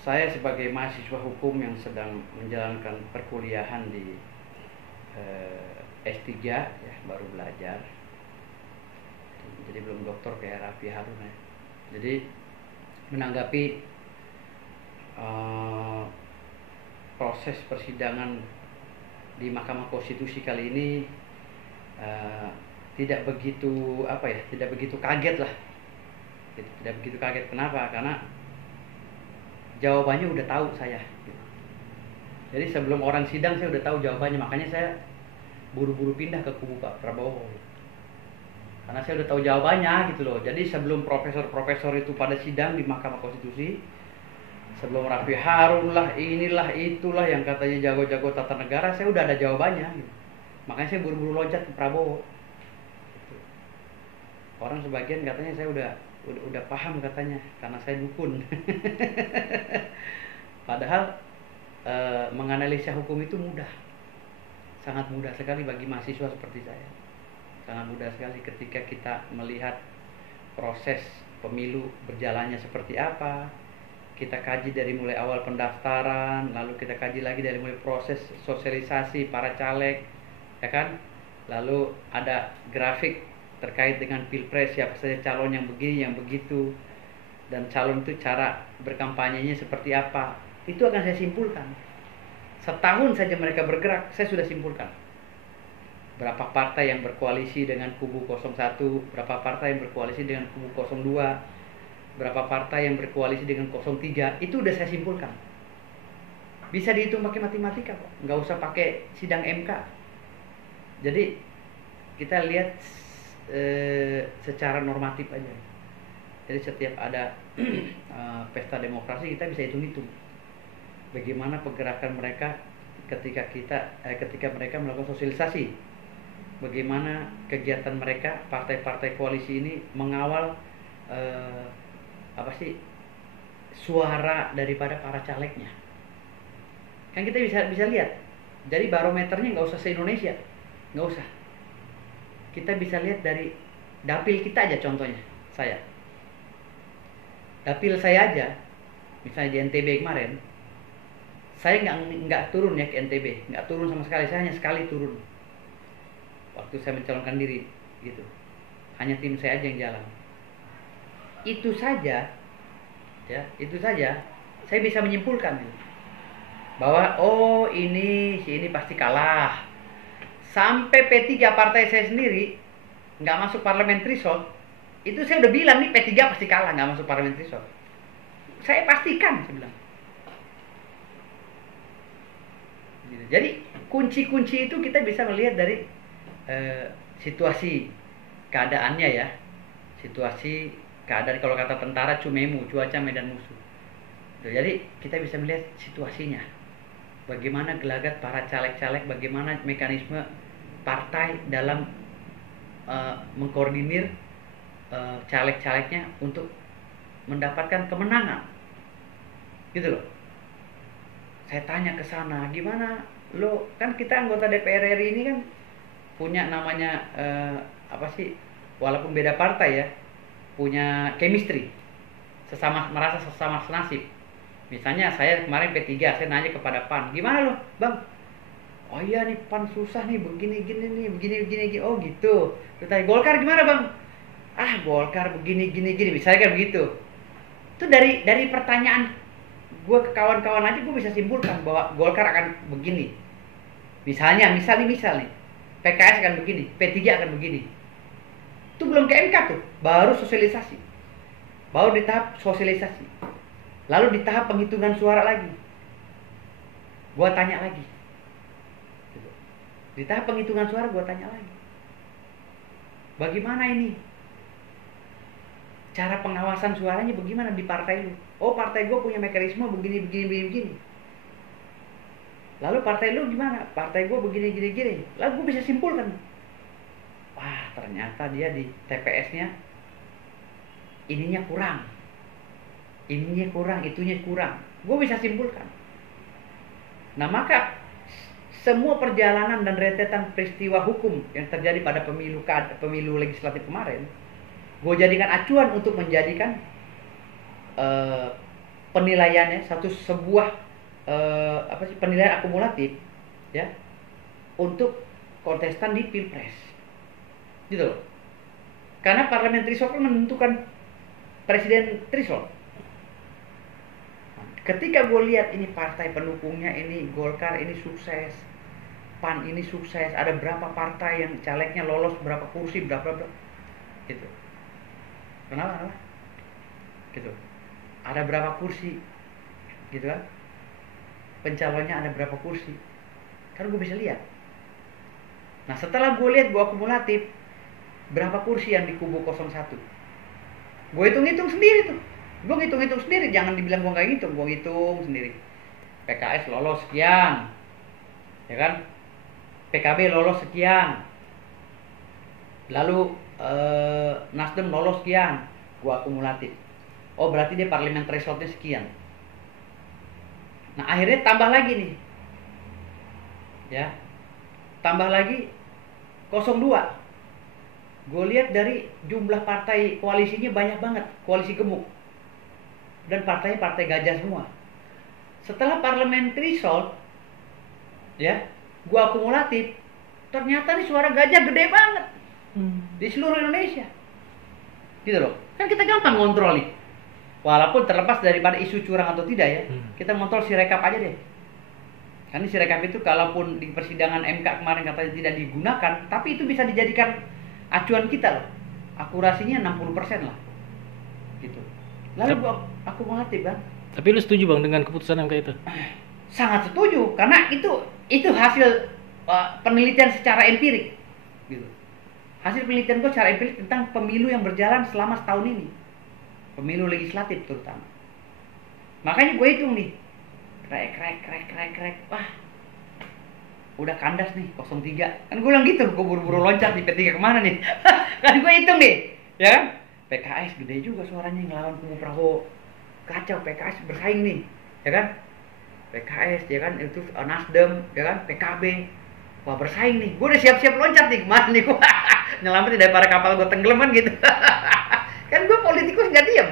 Saya sebagai mahasiswa hukum yang sedang menjalankan perkuliahan di S3 ya, baru belajar. Jadi belum doktor kayak Raffi Harun ya. Jadi menanggapi proses persidangan di Mahkamah Konstitusi kali ini tidak begitu kaget lah. Tidak begitu kaget. Kenapa? Karena jawabannya udah tahu saya. Jadi sebelum orang sidang saya udah tahu jawabannya, makanya saya buru-buru pindah ke kubu Pak Prabowo. Karena saya udah tahu jawabannya gitu loh. Jadi sebelum profesor-profesor itu pada sidang di Mahkamah Konstitusi, sebelum Raffi Harun lah, inilah itulah yang katanya jago-jago tata negara, saya udah ada jawabannya gitu. Makanya saya buru-buru loncat ke Prabowo. Gitu. Orang sebagian katanya saya udah paham katanya karena saya dukun. Padahal menganalisa hukum itu mudah. Sangat mudah sekali bagi mahasiswa seperti saya. Sangat mudah sekali ketika kita melihat proses pemilu berjalannya seperti apa. Kita kaji dari mulai awal pendaftaran, lalu kita kaji lagi dari mulai proses sosialisasi para caleg, ya kan? Lalu ada grafik terkait dengan pilpres, siapa saja calon yang begini, yang begitu, dan calon itu cara berkampanyenya seperti apa. Itu akan saya simpulkan. Setahun saja mereka bergerak, saya sudah simpulkan. Berapa partai yang berkoalisi dengan kubu 01, berapa partai yang berkoalisi dengan kubu 02, berapa partai yang berkoalisi dengan 03, itu udah saya simpulkan. Bisa dihitung pakai matematika kok, nggak usah pakai sidang MK. Jadi kita lihat secara normatif aja. Jadi setiap ada pesta demokrasi kita bisa hitung-hitung bagaimana pergerakan mereka ketika mereka melakukan sosialisasi, bagaimana kegiatan mereka partai-partai koalisi ini mengawal suara daripada para calegnya. Kan kita bisa lihat. Jadi barometernya nggak usah se-Indonesia, nggak usah. Kita bisa lihat dari dapil kita aja contohnya. Dapil saya aja, misalnya di NTB kemarin, saya nggak turun ya ke NTB, nggak turun sama sekali. Saya hanya sekali turun waktu saya mencalonkan diri, gitu. Hanya tim saya aja yang jalan. Itu saja, ya, itu saja. Saya bisa menyimpulkan bahwa si ini pasti kalah. Sampai P3 partai saya sendiri nggak masuk parliament threshold, itu saya udah bilang nih P3 pasti kalah, nggak masuk parliament threshold. Saya pastikan, saya bilang. Jadi kunci-kunci itu kita bisa melihat dari situasi keadaannya ya. Situasi keadaan, kalau kata tentara cumemu, cuaca medan musuh. Jadi kita bisa melihat situasinya. Bagaimana gelagat para caleg-caleg, bagaimana mekanisme partai dalam mengkoordinir caleg-calegnya untuk mendapatkan kemenangan. Gitu loh. Saya tanya ke sana, gimana lo, kan kita anggota DPR RI ini kan punya namanya walaupun beda partai ya, punya chemistry, merasa sesama senasib. Misalnya saya kemarin P3, saya nanya kepada PAN, gimana lo bang? Oh iya nih PAN susah nih, begini oh gitu. Terus tanya Golkar gimana bang? Ah Golkar begini, misalnya kan begitu. Itu dari pertanyaan gue ke kawan-kawan aja gue bisa simpulkan bahwa Golkar akan begini. Misal nih, PKS akan begini, P3 akan begini. Itu belum ke MK tuh, baru sosialisasi. Baru di tahap sosialisasi. Lalu di tahap penghitungan suara lagi. Gua tanya lagi. Di tahap penghitungan suara gua tanya lagi. Bagaimana ini? Cara pengawasan suaranya bagaimana di partai lu? Oh, partai gua punya mekanisme begini. Lalu partai lu gimana? Partai gua begini. Lalu gua bisa simpulkan. Wah, ternyata dia di TPS-nya ininya kurang, itunya kurang. Gue bisa simpulkan. Nah, maka semua perjalanan dan rentetan peristiwa hukum yang terjadi pada pemilu legislatif kemarin, gue jadikan acuan untuk menjadikan penilaiannya, sebuah penilaian akumulatif ya untuk kontestan di pilpres, gitu loh. Karena parliament threshold kan menentukan presiden threshold. Ketika gue lihat ini partai pendukungnya, ini Golkar ini sukses, PAN ini sukses, ada berapa partai yang calegnya lolos berapa kursi, berapa gitu. Kenapa? Gitu. Ada berapa kursi, gitu kan? Pencalonnya ada berapa kursi? Kan gue bisa lihat. Nah setelah gue lihat, gue akumulatif berapa kursi yang di kubu 01. Gue hitung-hitung sendiri tuh. Gue ngitung-ngitung sendiri, jangan dibilang gue gak ngitung, gue ngitung sendiri. PKS lolos sekian, ya kan? PKB lolos sekian, lalu Nasdem lolos sekian, gue akumulatif. Oh berarti dia parliament thresholdnya sekian. Nah akhirnya tambah lagi nih, ya, tambah lagi 02. Gue lihat dari jumlah partai koalisinya banyak banget, koalisi gemuk, dan partai-partai gajah semua. Setelah parliament threshold, ya, gue akumulatif, ternyata nih suara gajah gede banget di seluruh Indonesia, gitu loh. Kan kita gampang ngontrol nih, walaupun terlepas daripada isu curang atau tidak ya, kita ngontrol si rekap aja deh. Karena si rekap itu kalaupun di persidangan MK kemarin katanya tidak digunakan, tapi itu bisa dijadikan acuan kita loh, akurasinya 60% lah, gitu. Lalu gue akumulatif kan. Tapi lu setuju bang dengan keputusan MK itu? Sangat setuju, karena itu hasil penelitian secara empirik, gitu. Hasil penelitian gue secara empirik tentang pemilu yang berjalan selama setahun ini, pemilu legislatif terutama. Makanya gue hitung nih, krek, wah, udah kandas nih 03. Kan gue bilang gitu, gue buru-buru loncat di P3 kemana nih? Kan gue hitung nih, ya kan? PKS gede juga suaranya ngelawan kubu Prabowo, kacau. PKS bersaing nih, ya kan? PKS, ya kan, itu Nasdem, ya kan, PKB, wah bersaing nih. Gue udah siap-siap loncat nih kemana nih, gue nyelamatin daripada kapal gue tenggelam kan gitu. Kan gue politikus nggak diem,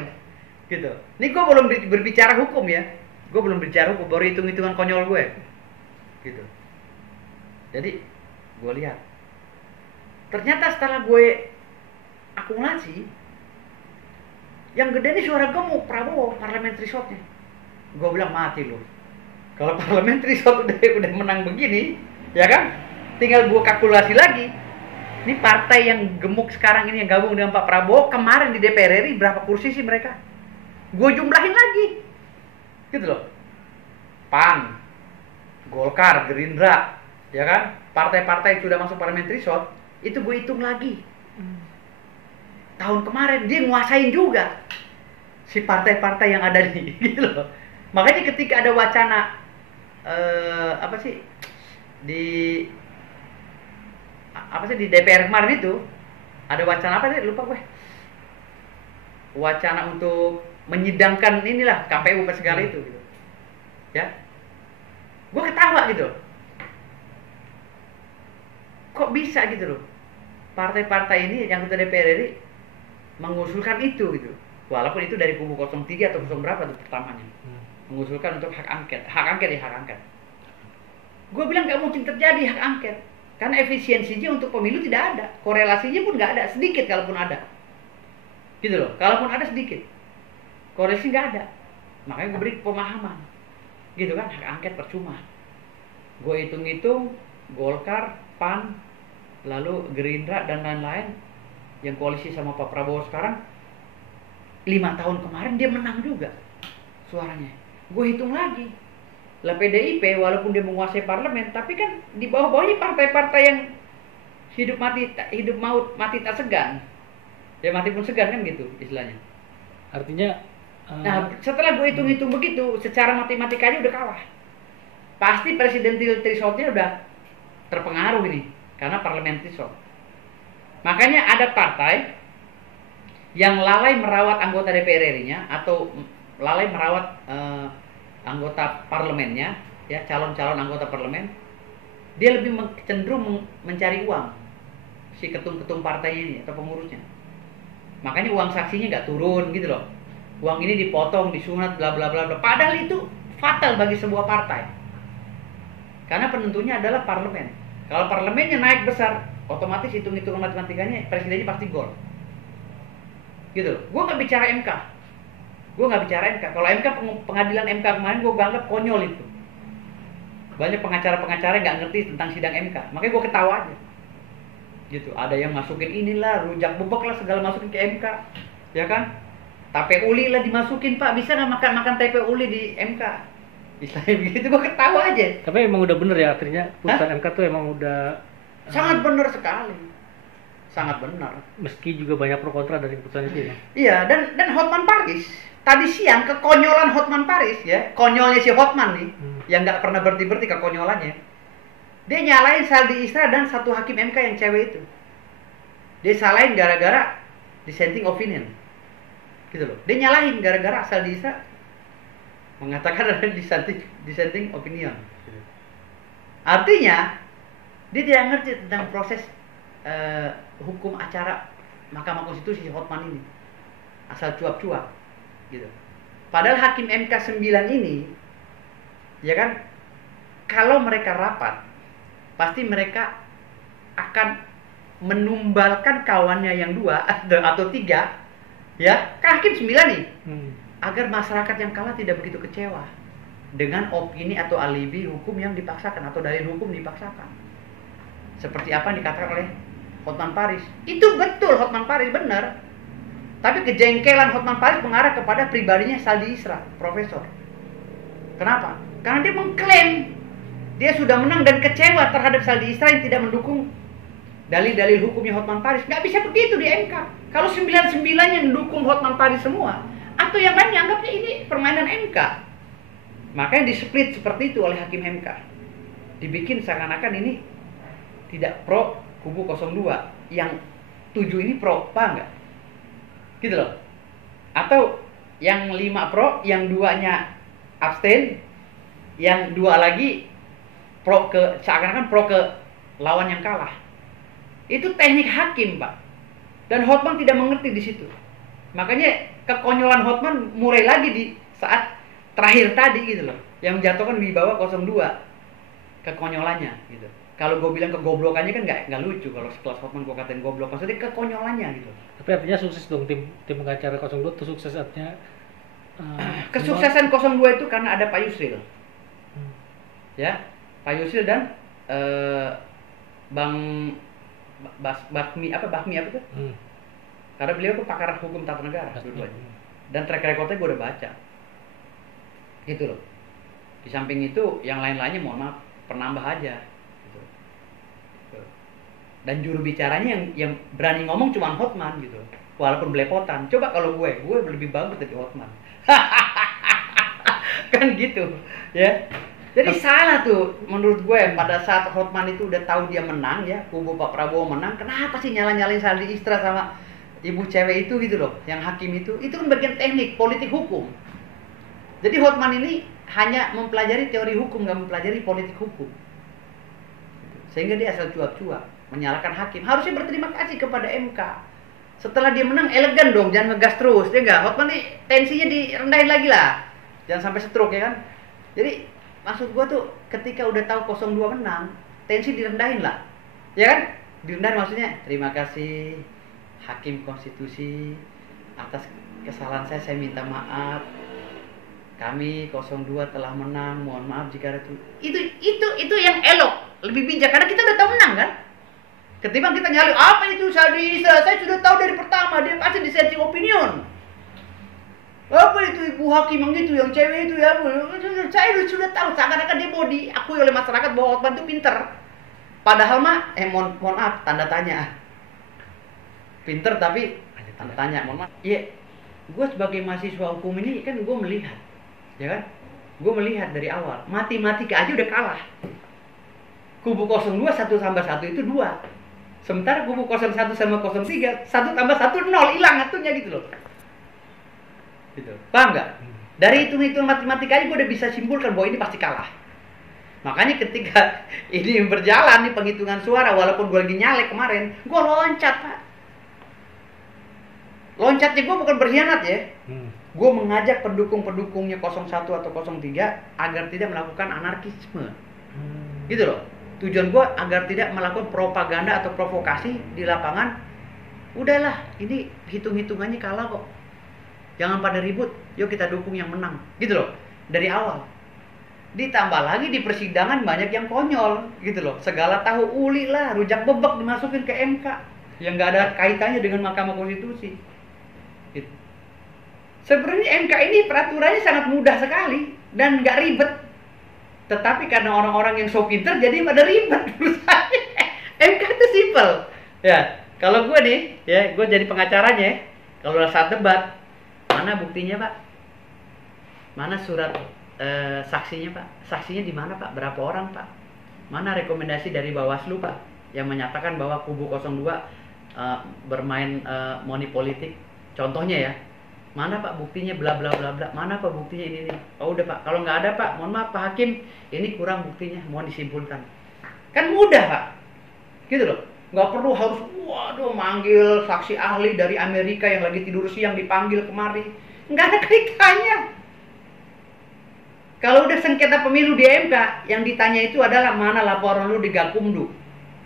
gitu. Ini gue belum berbicara hukum ya, gue belum bicara hukum, baru hitung-hitungan konyol gue, gitu. Jadi gue lihat, ternyata setelah gue akumulasi, yang gede nih suara gemuk Prabowo, parliamentary thresholdnya. Gue bilang mati loh. Kalau parliamentary threshold udah menang begini, ya kan? Tinggal gue kalkulasi lagi. Ini partai yang gemuk sekarang ini yang gabung dengan Pak Prabowo, kemarin di DPR RI berapa kursi sih mereka? Gue jumlahin lagi, gitu loh. PAN, Golkar, Gerindra, ya kan? Partai-partai yang sudah masuk parliamentary threshold, itu gue hitung lagi. Tahun kemarin dia nguasain juga si partai-partai yang ada nih, gitu loh. Makanya ketika ada wacana di DPR kemarin itu ada wacana apa sih, lupa gue. Wacana untuk menyidangkan inilah KPU segala itu, gitu. Ya, gue ketawa gitu. Kok bisa gitu loh? Partai-partai ini yang ketua DPR RI mengusulkan itu, gitu. Walaupun itu dari kubu 03 atau 0 berapa tuh pertamanya. Mengusulkan untuk hak angket. Gue bilang gak mungkin terjadi hak angket, karena efisiensinya untuk pemilu tidak ada, korelasinya pun gak ada, sedikit kalaupun ada, gitu loh. Kalaupun ada sedikit, korelasi gak ada. Makanya gue beri pemahaman, gitu kan, hak angket percuma. Gue hitung-hitung Golkar, PAN, lalu Gerindra dan lain-lain yang koalisi sama Pak Prabowo sekarang, 5 tahun kemarin dia menang juga suaranya. Gue hitung lagi lah, PDIP walaupun dia menguasai parlemen, tapi kan di bawah-bawahnya partai-partai yang hidup maut mati tak segan, ya mati pun segan kan, gitu istilahnya. Artinya nah setelah gue hitung-hitung begitu, secara matematikanya udah kalah. Pasti presidensial thresholdnya udah terpengaruh ini karena parliamentary threshold. Makanya ada partai yang lalai merawat anggota DPR RI-nya atau lalai merawat anggota parlemennya, ya, calon-calon anggota parlemen. Dia lebih cenderung mencari uang, si ketum-ketum partainya ini atau pengurusnya. Makanya uang saksinya nggak turun, gitu loh. uang ini dipotong, disunat, bla bla bla bla. Padahal itu fatal bagi sebuah partai. Karena penentunya adalah parlemen. Kalau parlemennya naik besar, otomatis hitung-hitungan matematikanya presidennya pasti gol. Gitu loh. Gue nggak bicara MK. Kalau MK, pengadilan MK kemarin gue anggap konyol itu. Banyak pengacara-pengacara nggak ngerti tentang sidang MK. Makanya gue ketawa aja. Gitu. Ada yang masukin inilah, rujak bebek lah, segala masukin ke MK. Ya kan? Tape uli lah dimasukin, Pak. Bisa nggak makan tape uli di MK? Istilahnya begitu, gue ketawa aja. Tapi emang udah bener ya akhirnya putusan MK tuh emang udah sangat benar sekali. Sangat benar. Meski juga banyak pro kontra dari keputusan itu ya. Iya, dan Hotman Paris tadi siang, kekonyolan Hotman Paris ya, konyolnya si Hotman nih, yang nggak pernah berhenti kekonyolannya. Dia nyalain Saldi Isra dan satu hakim MK yang cewek itu. Dia salahin gara-gara dissenting opinion. Gitu loh. Dia nyalahin gara-gara Saldi Isra mengatakan ada dissenting opinion. Artinya dia tidak ngerti tentang proses hukum acara Mahkamah Konstitusi Hotman ini. Asal cuap-cuap gitu. Padahal hakim MK 9 ini ya kan, kalau mereka rapat pasti mereka akan menumbalkan kawannya yang 2 atau 3 ya, kan hakim 9 nih. Agar masyarakat yang kalah tidak begitu kecewa dengan opini atau alibi hukum yang dipaksakan atau dalil hukum dipaksakan. Seperti apa yang dikatakan oleh Hotman Paris. Itu betul, Hotman Paris benar. Tapi kejengkelan Hotman Paris mengarah kepada pribadinya Saldi Isra, profesor. Kenapa? Karena dia mengklaim dia sudah menang dan kecewa terhadap Saldi Isra yang tidak mendukung dalil-dalil hukumnya Hotman Paris. Nggak bisa begitu di MK. Kalau 99 yang mendukung Hotman Paris semua, atau yang lain dianggapnya ini permainan MK. Makanya di-split seperti itu oleh hakim MK. Dibikin seakan-akan ini tidak pro kubu 02, yang 7 ini pro, paham nggak? Gitu loh. Atau yang 5 pro, yang 2-nya abstain, yang 2 lagi pro ke, seakan-akan pro ke lawan yang kalah. Itu teknik hakim, Pak. Dan Hotman tidak mengerti di situ. Makanya kekonyolan Hotman mulai lagi di saat terakhir tadi gitu loh, yang menjatuhkan wibawa 02 kekonyolannya gitu. Kalau gue bilang kegoblokannya kan nggak lucu kalau sekelas Hotman gue katain goblok, maksudnya kekonyolannya gitu. Tapi artinya sukses dong tim pengacara 02 itu sukses artinya. Kesuksesan 02 itu karena ada Pak Yusril. Ya, Pak Yusril dan Bang Bakmi apa tuh? Karena beliau tuh pakar hukum tata negara dua-duanya. Dan track recordnya gue udah baca. Gitu loh. Di samping itu yang lain-lainnya mohon maaf penambah aja. Gitu. Dan juru bicaranya yang berani ngomong cuma Hotman gitu. Walaupun belepotan. Coba kalau gue lebih bagus dari Hotman. Kan gitu, ya. Jadi salah tuh menurut gue pada saat Hotman itu udah tahu dia menang ya, kubu Pak Prabowo menang, kenapa sih nyala-nyalain Saldi Isra sama ibu cewek itu gitu loh, yang hakim itu kan bagian teknik politik hukum. Jadi Hotman ini hanya mempelajari teori hukum, nggak mempelajari politik hukum, sehingga dia asal cuap-cuap menyalahkan hakim. Harusnya berterima kasih kepada MK. Setelah dia menang elegan dong, jangan ngegas terus, ya nggak? Hotman nih tensinya direndahin lagi lah, jangan sampai stroke ya kan. Jadi maksud gua tuh ketika udah tahu 02 menang, tensi direndahin lah, ya kan? Direndahin maksudnya terima kasih Hakim Konstitusi atas kesalahan saya minta maaf. Kami 02 telah menang, mohon maaf jika ada itu yang elok, lebih bijak karena kita udah tahu menang kan. Ketimbang kita nyali apa itu Saldi Isra, saya sudah tahu dari pertama dia pasti dissenting opinion. Apa itu ibu hakim yang itu, yang cewek itu ya, saya sudah tahu, seakan-akan dia mau diakui oleh masyarakat bahwa Hotman itu pinter. Padahal mah, mohon maaf, tanda tanya. Pinter tapi tanda tanya, mohon maaf. Iya, gue sebagai mahasiswa hukum ini kan gue melihat, ya kan? Gue melihat dari awal, matematika aja udah kalah. Kubu 02 1 tambah 1 itu 2. Sementara kubu 01 sama 03 1 tambah 1 0, hilang atunya gitu loh. Gitu. Paham nggak? Dari hitung-hitung matematika aja gue udah bisa simpulkan bahwa ini pasti kalah. Makanya ketika ini berjalan nih penghitungan suara, walaupun gue lagi nyalek kemarin, gue loncat Pak. Loncatnya gue bukan berkhianat ya. Gue mengajak pendukung-pendukungnya 01 atau 03 agar tidak melakukan anarkisme. Gitu loh. Tujuan gue agar tidak melakukan propaganda atau provokasi di lapangan. Udahlah, ini hitung-hitungannya kalah kok. Jangan pada ribut, yuk kita dukung yang menang. Gitu loh, dari awal. Ditambah lagi di persidangan banyak yang konyol, gitu loh. Segala tahu uli lah, rujak bebek dimasukin ke MK. Yang nggak ada kaitannya dengan Mahkamah Konstitusi. Gitu. Sebenarnya MK ini peraturannya sangat mudah sekali dan nggak ribet. Tetapi karena orang-orang yang so pinter jadi pada ribet. MK itu simple. Ya, kalau gue nih, ya gue jadi pengacaranya. Kalau saat debat, mana buktinya Pak? Mana surat saksinya Pak? Saksinya di mana Pak? Berapa orang Pak? Mana rekomendasi dari Bawaslu Pak? Yang menyatakan bahwa kubu 02 bermain money politik. Contohnya ya. Mana Pak buktinya bla bla bla bla. Mana Pak buktinya ini. Oh udah Pak. Kalau nggak ada Pak, mohon maaf Pak Hakim, ini kurang buktinya, mohon disimpulkan. Kan mudah Pak. Gitu loh. Nggak perlu harus waduh manggil saksi ahli dari Amerika yang lagi tidur siang dipanggil kemari. Nggak ada kaitannya. Kalau udah sengketa pemilu di MK, yang ditanya itu adalah mana laporan lu di Gakumdu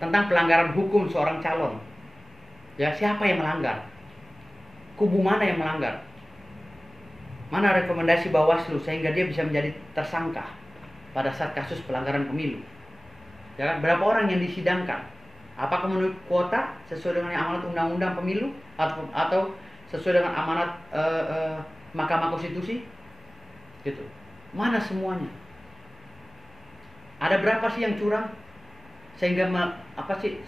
tentang pelanggaran hukum seorang calon. Ya, siapa yang melanggar? Kubu mana yang melanggar? Mana rekomendasi Bawaslu sehingga dia bisa menjadi tersangka pada saat kasus pelanggaran pemilu? Ya kan? Berapa orang yang disidangkan? Apakah menurut kuota sesuai dengan amanat undang-undang pemilu atau sesuai dengan amanat Mahkamah Konstitusi? Gitu. Mana semuanya? Ada berapa sih yang curang sehingga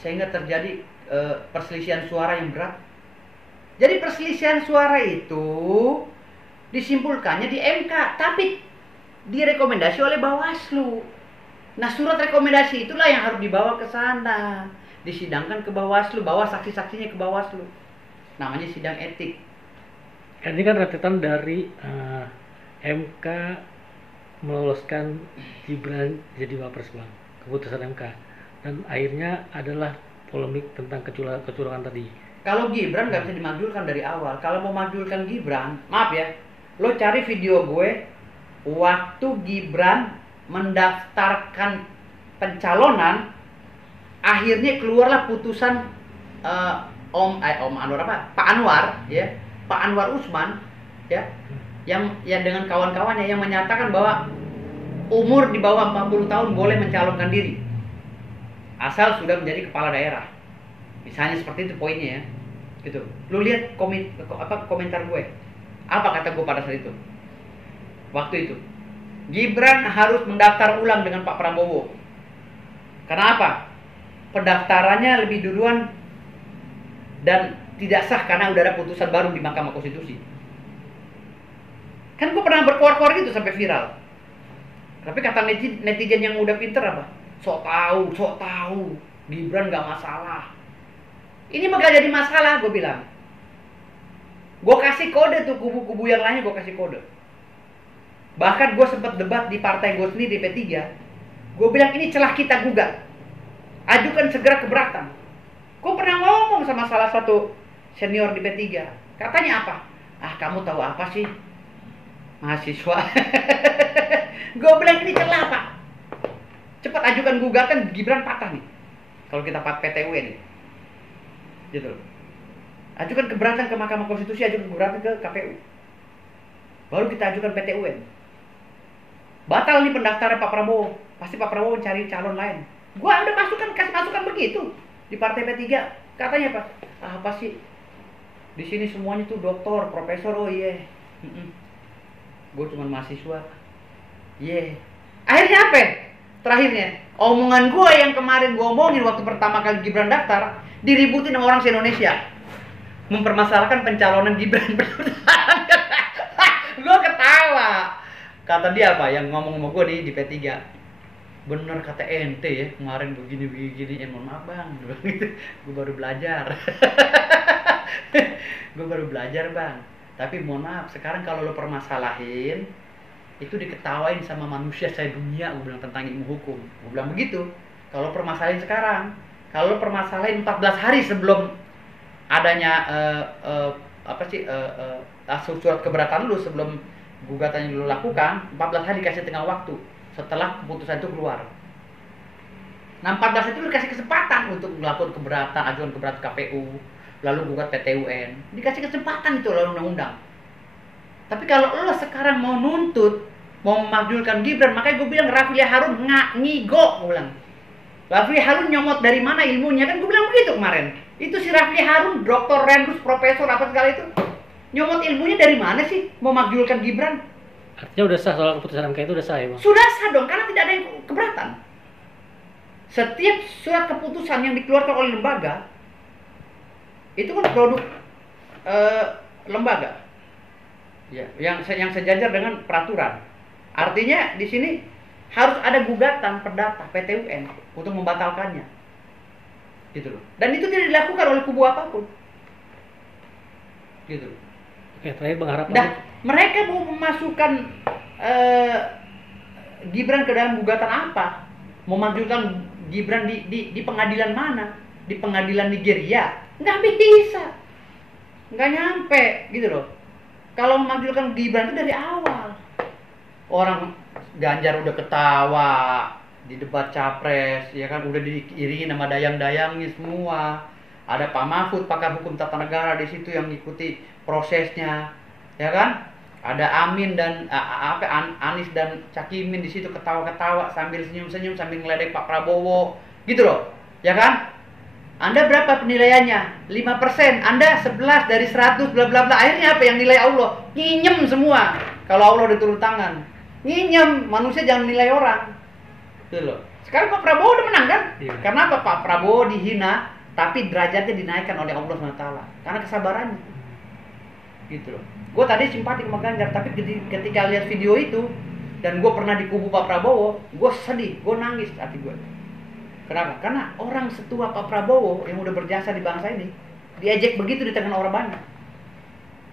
sehingga terjadi perselisihan suara yang berat? Jadi perselisihan suara itu disimpulkannya di MK, tapi direkomendasi oleh Bawaslu. Nah, surat rekomendasi itulah yang harus dibawa ke sana, disidangkan ke Bawaslu, bawa saksi-saksinya ke Bawaslu. Namanya sidang etik. Ini kan rentetan dari MK meloloskan Gibran jadi wapres Bang, keputusan MK, dan akhirnya adalah polemik tentang kecurangan tadi. Kalau Gibran nggak bisa dimajulkan dari awal. Kalau mau majulkan Gibran, maaf ya, lo cari video gue waktu Gibran mendaftarkan pencalonan, akhirnya keluarlah putusan Pak Anwar ya, Pak Anwar Usman ya, yang dengan kawan-kawannya yang menyatakan bahwa umur di bawah 40 tahun boleh mencalonkan diri asal sudah menjadi kepala daerah. Misalnya seperti itu poinnya ya. Gitu. Lu lihat komentar gue. Apa kata gue pada saat itu? Waktu itu. Gibran harus mendaftar ulang dengan Pak Prabowo. Kenapa? Pendaftarannya lebih duluan dan tidak sah karena udah ada putusan baru di Mahkamah Konstitusi. Kan gue pernah berkuar-kuar gitu sampai viral. Tapi kata netizen yang udah pinter apa? Sok tahu. Gibran gak masalah. Ini mah gak jadi masalah, gue bilang. Gue kasih kode tuh kubu-kubu yang lainnya, gue kasih kode. Bahkan gue sempat debat di partai gue sendiri di P3. Gue bilang ini celah kita gugat. Ajukan segera keberatan. Gue pernah ngomong sama salah satu senior di P3. Katanya apa? Ah, kamu tahu apa sih? Mahasiswa. Gue bilang ini celah Pak. Cepat ajukan gugatan, Gibran patah nih. Kalau kita PT UN nih. Gitu. Ajukan keberatan ke Mahkamah Konstitusi, ajukan keberatan ke KPU. Baru kita ajukan PT UN. Batal nih pendaftaran Pak Prabowo. Pasti Pak Prabowo cari calon lain. Gua udah kasih masukan begitu di partai P3. Katanya Pak, apa sih? Di sini semuanya tuh doktor, profesor. Oh iya. Gue cuma mahasiswa. Iya. Akhirnya apa? Terakhirnya, omongan gue yang kemarin gue omongin waktu pertama kali Gibran daftar, diributin sama orang se-Indonesia. Mempermasalahkan pencalonan Gibran. Gue ketawa. Kata dia apa? Yang ngomong sama gue di P3. Bener kata ente ya, kemarin begini. Mohon maaf bang. Gue baru belajar. Gue baru belajar bang. Tapi mohon maaf, sekarang kalau lo permasalahin, itu diketawain sama manusia dunia. Gue bilang tentang ilmu hukum. Gue bilang begitu. Kalau permasalahin sekarang, kalau permasalahin 14 hari sebelum adanya surat keberatan lu sebelum gugatan yang lu lakukan, 14 hari dikasih tengah waktu setelah keputusan itu keluar. Nah, 14 itu lu dikasih kesempatan untuk melakukan keberatan, ajuan keberatan KPU, lalu gugat PT UN. Dikasih kesempatan itu lalu undang-undang. Tapi kalau lo sekarang mau nuntut, mau memakjulkan Gibran, makanya gue bilang Rafli Harun ngigo, gue bilang. Rafli Harun nyomot dari mana ilmunya, kan gue bilang begitu kemarin. Itu si Rafli Harun, doktor, renus, profesor, apa segala itu. Nyomot ilmunya dari mana sih mau memakjulkan Gibran? Artinya udah sah, soal keputusan MK itu udah sah ya Bang? Sudah sah dong, karena tidak ada yang keberatan. Setiap surat keputusan yang dikeluarkan oleh lembaga, itu kan produk lembaga. Ya, yang sejajar dengan peraturan. Artinya di sini harus ada gugatan perdata PT UN untuk membatalkannya. Gitu loh. Dan itu tidak dilakukan oleh kubu apapun. Gitu loh. Oke, terakhir Bang harapan. Nah, mereka mau memasukkan Gibran ke dalam gugatan apa? Memajukan Gibran di pengadilan mana? Di pengadilan Nigeria? Nggak bisa. Nggak nyampe, gitu loh. Kalau memajukan Gibran itu dari awal. Orang Ganjar udah ketawa di debat capres, ya kan, udah diiringi nama dayang-dayangnya semua. Ada Pak Mahfud, pakar hukum tata negara di situ yang ngikuti prosesnya, ya kan? Ada Amin dan Anies dan Cakimin di situ ketawa-ketawa sambil senyum-senyum sambil ngeledek Pak Prabowo, gitu loh, ya kan? Anda berapa penilaiannya? 5%. Anda 11 dari 100 bla bla bla. Akhirnya apa yang nilai Allah? Nyinyem semua. Kalau Allah udah turun tangan. Nyinyem, manusia jangan nilai orang. Gitu loh. Sekarang Pak Prabowo udah menang kan? Iya. Karena apa? Pak Prabowo dihina tapi derajatnya dinaikkan oleh Allah SWT. Karena kesabarannya. Gitu loh. Gue tadi simpati sama Ganjar, tapi ketika lihat video itu dan gue pernah di kubu Pak Prabowo, gue sedih, gue nangis hati gue. Kenapa? Karena orang setua Pak Prabowo yang udah berjasa di bangsa ini diejek begitu di tengah orang banyak.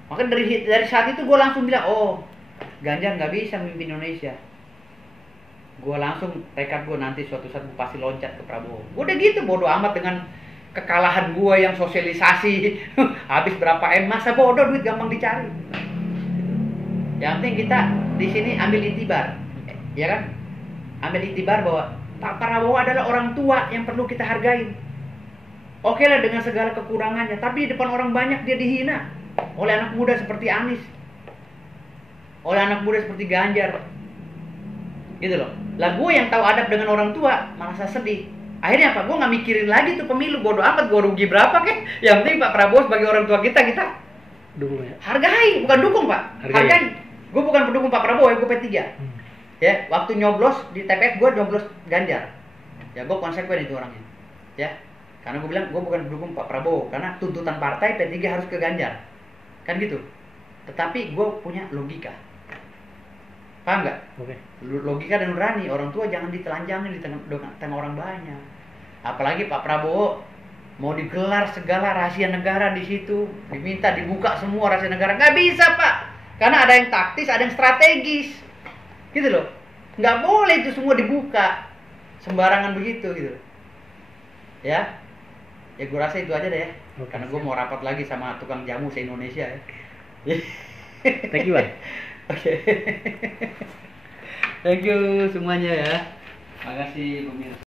Maka dari saat itu gue langsung bilang, oh, Ganjar nggak bisa memimpin Indonesia. Gue langsung tekad gue nanti suatu saat gue pasti loncat ke Prabowo. Gue udah gitu, bodoh amat dengan kekalahan gue yang sosialisasi habis berapa M, masa bodoh, duit gampang dicari. Yang penting kita di sini ambil itibar, ya kan? Ambil itibar bahwa Pak Prabowo adalah orang tua yang perlu kita hargai. Oke lah dengan segala kekurangannya, tapi di depan orang banyak dia dihina oleh anak muda seperti Anies, oleh anak muda seperti Ganjar, gitu loh. Lah gue yang tahu adab dengan orang tua malah saya sedih. Akhirnya apa? Gue nggak mikirin lagi tuh pemilu, bodoh amat gue rugi berapa kek. Yang penting Pak Prabowo sebagai orang tua kita dukung ya. Hargai, bukan dukung Pak. Hargai. Gue bukan pendukung Pak Prabowo, gue P3. Ya, waktu nyoblos di TPS gue nyoblos Ganjar. Ya gue konsekuen itu orangnya. Ya, karena gue bilang gue bukan pendukung Pak Prabowo karena tuntutan partai P3 harus ke Ganjar. Kan gitu. Tetapi gue punya logika. Paham nggak? Oke. Logika dan nurani. Orang tua jangan ditelanjangin di tengah orang banyak. Apalagi Pak Prabowo mau digelar segala rahasia negara di situ, diminta dibuka semua rahasia negara. Nggak bisa Pak, karena ada yang taktis, ada yang strategis. Gitu loh, nggak boleh itu semua dibuka sembarangan begitu gitu, ya gue rasa itu aja deh ya. Oke, karena gue mau rapat lagi sama tukang jamu se Indonesia ya. Thank you, Bang. Oke. Thank you semuanya ya. Makasih pemirsa.